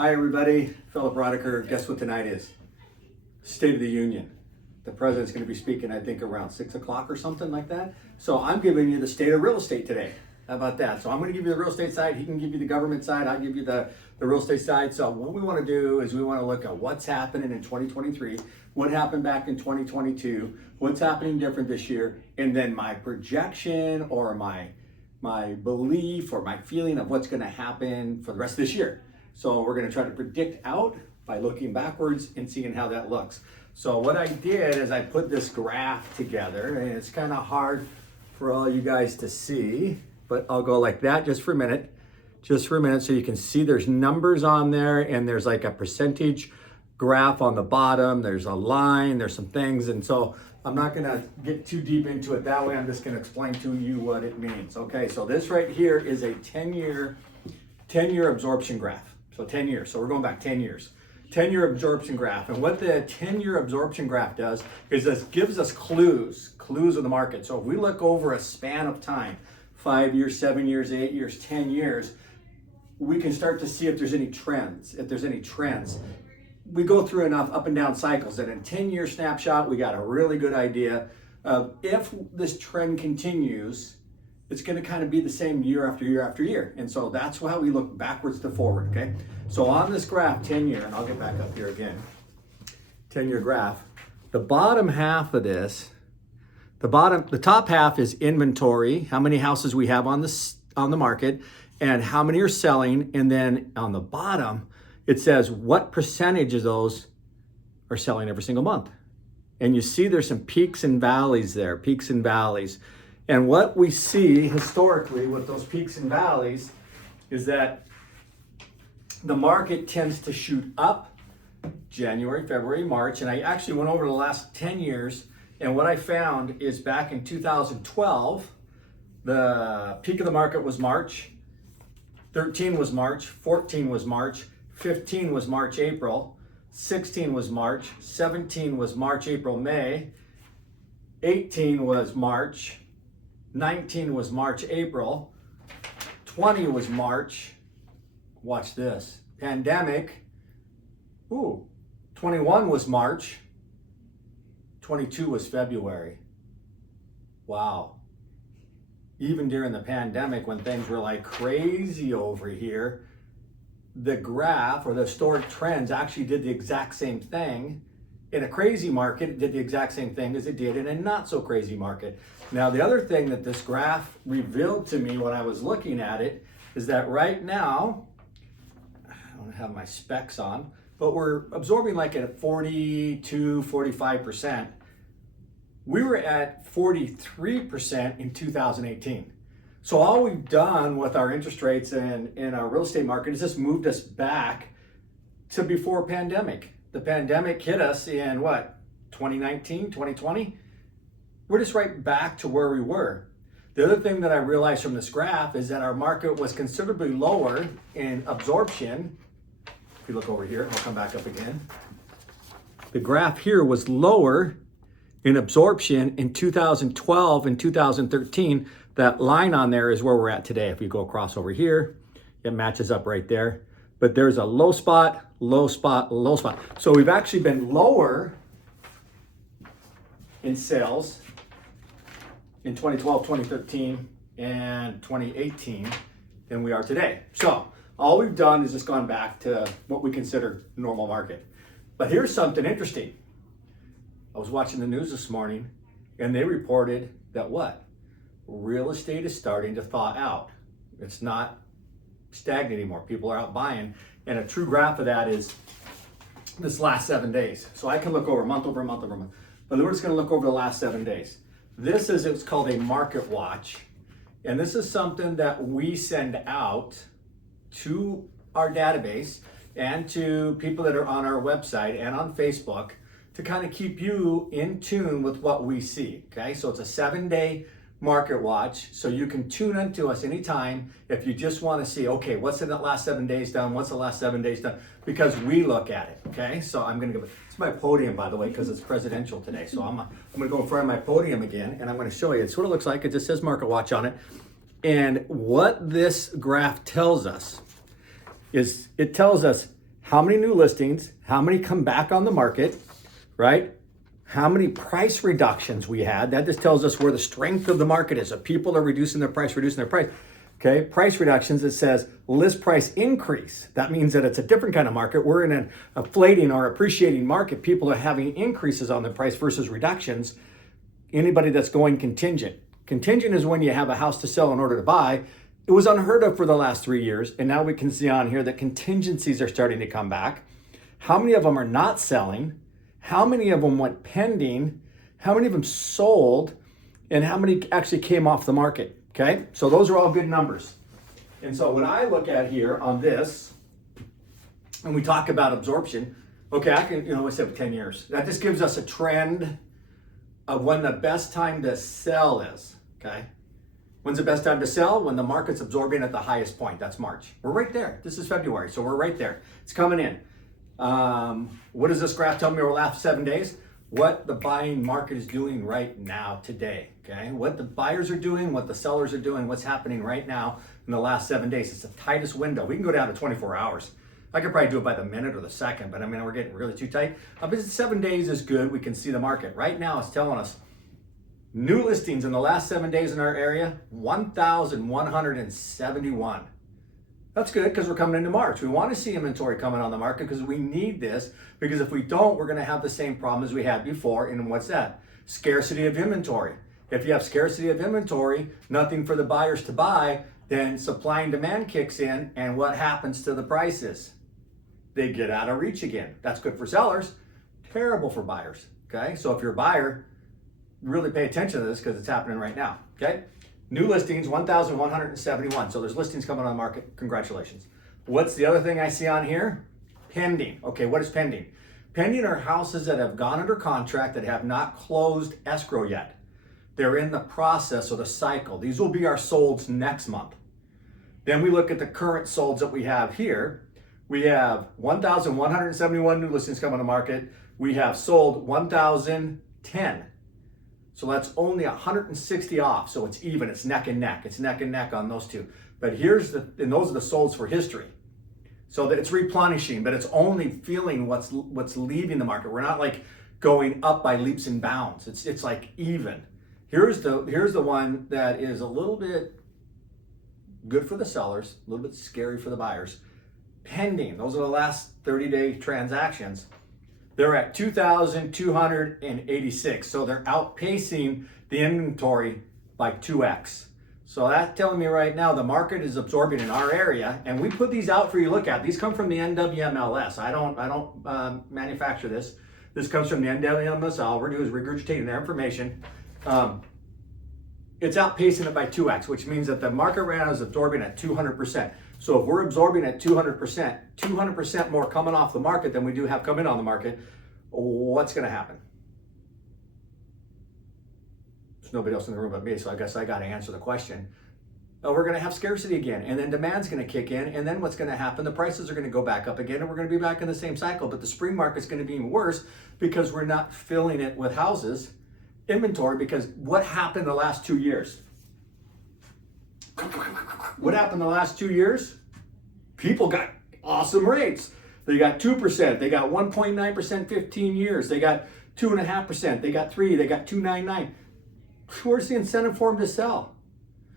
Hi everybody, Philip Rodiker. Guess what tonight is? State of the Union. The president's going to be speaking, I think, around 6 o'clock or something like that. So I'm giving you the state of real estate today. How about that? So I'm going to give you the real estate side. He can give you the government side. I'll give you the real estate side. So what we want to do is we want to look at what's happening in 2023, what happened back in 2022, what's happening different this year, and then my projection or my belief or my feeling of what's going to happen for the rest of this year. So we're going to try to predict out by looking backwards and seeing how that looks. So what I did is I put this graph together, and it's kind of hard for all you guys to see, but I'll go like that just for a minute so you can see there's numbers on there, and there's like a percentage graph on the bottom, there's a line, there's some things, and so I'm not going to get too deep into it that way. I'm just going to explain to you what it means. Okay, so this right here is a 10-year absorption graph. So 10 years. So we're going back 10 years. 10-year absorption graph. And what the 10-year absorption graph does is this gives us clues of the market. So if we look over a span of time, 5 years, 7 years, 8 years, 10 years, we can start to see if there's any trends. We go through enough up and down cycles that in a 10-year snapshot, we got a really good idea of if this trend continues, it's going to kind of be the same year after year after year. And so that's how we look backwards to forward, okay? So on this graph, 10-year, and I'll get back up here again, 10-year graph, the bottom half of this, the top half is inventory, how many houses we have on the market, and how many are selling. And then on the bottom, it says what percentage of those are selling every single month. And you see there's some peaks and valleys there, peaks and valleys. And what we see historically with those peaks and valleys is that the market tends to shoot up January, February, March. And I actually went over the last 10 years. And what I found is back in 2012, the peak of the market was March. 13 was March. 14 was March. 15 was March, April. 16 was March. 17 was March, April, May. 18 was March. 19 was March, April. 20 was March. Watch this. Pandemic. 21 was March. 22 was February. Wow. Even during the pandemic, when things were like crazy over here, the graph or the historic trends actually did the exact same thing. In a crazy market, it did the exact same thing as it did in a not so crazy market. Now, the other thing that this graph revealed to me when I was looking at it is that right now, I don't have my specs on, but we're absorbing like at 42, 45%. We were at 43% in 2018. So all we've done with our interest rates and in our real estate market is just moved us back to before pandemic. The pandemic hit us in 2019, 2020? We're just right back to where we were. The other thing that I realized from this graph is that our market was considerably lower in absorption. If you look over here, I'll come back up again. The graph here was lower in absorption in 2012 and 2013. That line on there is where we're at today. If you go across over here, it matches up right there. But there's a low spot, low spot, low spot. So we've actually been lower in sales in 2012, 2013, and 2018 than we are today. So all we've done is just gone back to what we consider normal market. But here's something interesting. I was watching the news this morning, and they reported that real estate is starting to thaw out. It's not stagnant anymore. People are out buying, and a true graph of that is this last 7 days. So I can look over month over month over month, but we're just going to look over the last 7 days. It's called a market watch, and this is something that we send out to our database and to people that are on our website and on Facebook to kind of keep you in tune with what we see. Okay, so it's a 7-day market watch, so you can tune into us anytime if you just want to see, okay, what's in the last 7 days done, what's the last 7 days done, because we look at it. Okay, so I'm going to give it's my podium, by the way, because it's presidential today. So I'm going to go in front of my podium again, and I'm going to show you. It's what it looks like. It just says market watch on it. And what this graph tells us is it tells us how many new listings, how many come back on the market, right? How many price reductions we had. That just tells us where the strength of the market is. If people are reducing their price. Okay, price reductions, it says list price increase. That means that it's a different kind of market. We're in an inflating or appreciating market. People are having increases on the price versus reductions. Anybody that's going contingent. Contingent is when you have a house to sell in order to buy. It was unheard of for the last 3 years. And now we can see on here that contingencies are starting to come back. How many of them are not selling? How many of them went pending? How many of them sold? And how many actually came off the market? Okay, so those are all good numbers. And so when I look at here on this, and we talk about absorption, okay, I can, I said 10 years. That just gives us a trend of when the best time to sell is, okay? When's the best time to sell? When the market's absorbing at the highest point. That's March. We're right there. This is February, so we're right there. It's coming in. What does this graph tell me over the last 7 days? What the buying market is doing right now, today, okay? What the buyers are doing, what the sellers are doing, what's happening right now in the last 7 days. It's the tightest window. We can go down to 24 hours. I could probably do it by the minute or the second, but I mean, we're getting really too tight. But 7 days is good. We can see the market. Right now, it's telling us new listings in the last 7 days in our area, 1,171. That's good because we're coming into March. We want to see inventory coming on the market because we need this, because if we don't, we're going to have the same problem as we had before. And what's that? Scarcity of inventory. If you have scarcity of inventory, nothing for the buyers to buy, then supply and demand kicks in, and what happens to the prices? They get out of reach again. That's good for sellers, terrible for buyers, okay? So if you're a buyer, really pay attention to this because it's happening right now, okay? New listings, 1,171. So there's listings coming on the market. Congratulations. What's the other thing I see on here? Pending. Okay, what is pending? Pending are houses that have gone under contract that have not closed escrow yet. They're in the process of the cycle. These will be our solds next month. Then we look at the current solds that we have here. We have 1,171 new listings coming on the market. We have sold 1,010. So that's only 160 off. So it's even, it's neck and neck. It's neck and neck on those two. But and those are the solds for history. So that it's replenishing, but it's only feeling what's leaving the market. We're not like going up by leaps and bounds. It's like even. Here's the one that is a little bit good for the sellers, a little bit scary for the buyers. Pending. Those are the last 30-day transactions. They're at 2,286. So they're outpacing the inventory by 2x. So that's telling me right now the market is absorbing in our area, and we put these out for you to look at. These come from the NWMLS. I don't manufacture this. This comes from the NWMLS. All we're doing is regurgitating their information. It's outpacing it by 2x, which means that the market right now is absorbing at 200%. So if we're absorbing at 200%, 200% more coming off the market than we do have coming on the market, what's going to happen? There's nobody else in the room but me, so I guess I got to answer the question. We're going to have scarcity again, and then demand's going to kick in, and then what's going to happen? The prices are going to go back up again, and we're going to be back in the same cycle, but the spring market's going to be even worse because we're not filling it with houses, inventory, because what happened the last 2 years? What happened the last 2 years? People got awesome rates. They got 2%, they got 1.9% 15 years, they got 2.5%, they got 3%, they got 2.99. Where's the incentive for them to sell?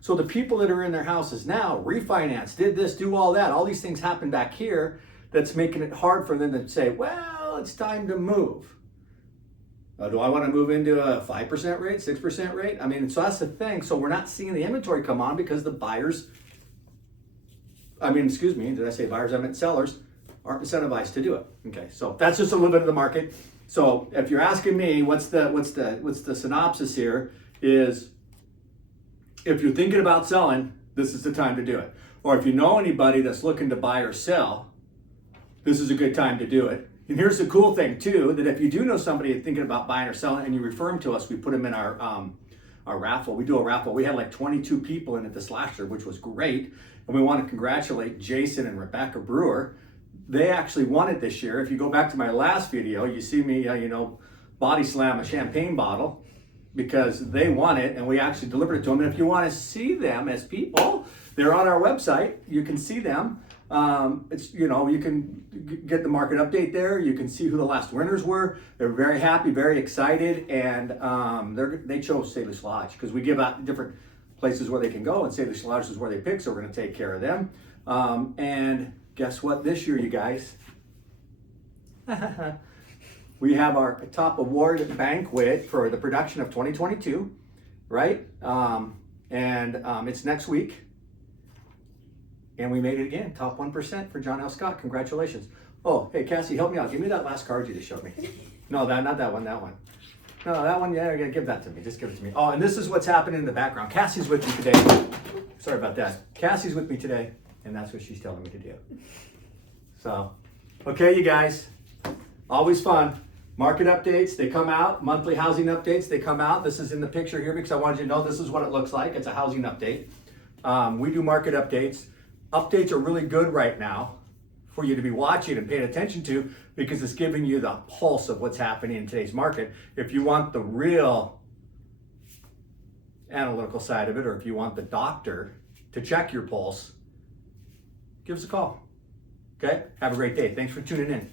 So the people that are in their houses now, refinance, did this, do all that, all these things happen back here that's making it hard for them to say, well, it's time to move. Do I want to move into a 5% rate, 6% rate? I mean, so that's the thing. So we're not seeing the inventory come on because the buyers, did I say buyers? I meant sellers aren't incentivized to do it. Okay, so that's just a little bit of the market. So if you're asking me, what's the synopsis here is, if you're thinking about selling, this is the time to do it. Or if you know anybody that's looking to buy or sell, this is a good time to do it. And here's the cool thing too, that if you do know somebody thinking about buying or selling and you refer them to us, we put them in our raffle. We do a raffle. We had like 22 people in it this last year, which was great. And we want to congratulate Jason and Rebecca Brewer. They actually won it this year. If you go back to my last video, you see me, body slam a champagne bottle because they won it and we actually delivered it to them. And if you want to see them as people, they're on our website. You can see them. It's, you know, you can get the market update there. You can see who the last winners were. They're very happy, very excited, and they chose Salish Lodge because we give out different places where they can go, and Salish Lodge is where they pick, so we're going to take care of them. And guess what this year, you guys? We have our top award banquet for the production of 2022, right? It's next week. And we made it again, top 1% for John L. Scott. Congratulations. Oh, hey, Cassie, help me out. Give me that last card you just showed me. No, not that one, that one. No, that one, yeah, give that to me. Just give it to me. Oh, and this is what's happening in the background. Cassie's with me today. Sorry about that. Cassie's with me today, and that's what she's telling me to do. So, okay, you guys, always fun. Market updates, they come out. Monthly housing updates, they come out. This is in the picture here because I wanted you to know this is what it looks like. It's a housing update. We do market updates. Updates are really good right now for you to be watching and paying attention to because it's giving you the pulse of what's happening in today's market. If you want the real analytical side of it, or if you want the doctor to check your pulse, give us a call. Okay? Have a great day. Thanks for tuning in.